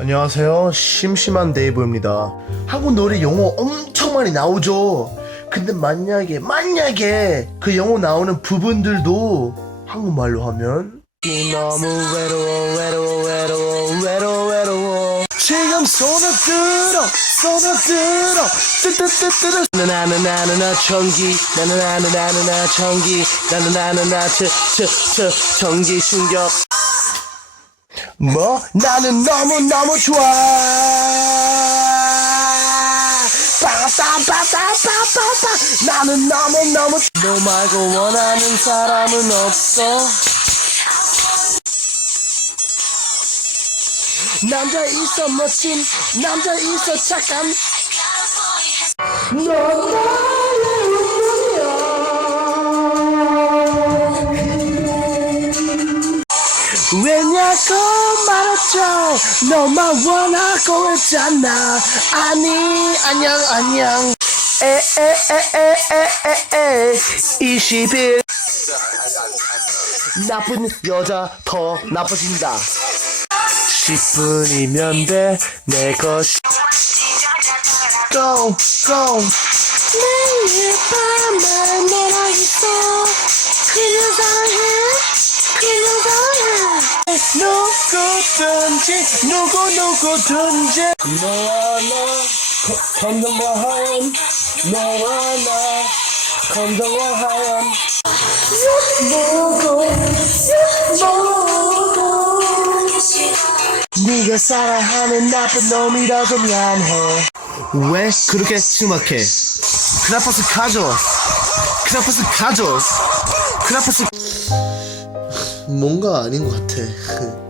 안녕하세요. 심심한 네이버입니다. 한국 노래 영어 엄청 많이 나오죠. 근데 만약에 만약에 그 영어 나오는 부분들도 한국말로 하면 너무 외로워 외로워 외로워 외로워 외로워 지금 손을 들어 손을 들어 뜨뜨뜨뜨뜨 나나나나나 전기 나나나나나나 전기 나나나나나 전기 충격 뭐? 나는 너무너무 좋아. 빠빠빠빠빠빠빠. 나는 너무너무 너 말고 원하는 사람은 없어. 남자 있어 멋진 남자 있어 착한. 넌 왜냐고 말했죠. 너만 원하고 했잖아. 아니 안녕 안녕. 에에에에에에에. 21 나쁜 여자 더 나빠진다. 10분이면 돼 내 것이. Go go. 매일 밤에 너랑 있어 누구든지 누구 누구든지. 너와 나 거- 검정과 하얀 너와 나 검정과 하얀. 네가 사랑하는 나쁜 놈이라서 미안해. 왜 그렇게 심각해? 크라파스 가져. 크라파스 가져. 크라파스 뭔가 아닌 것 같아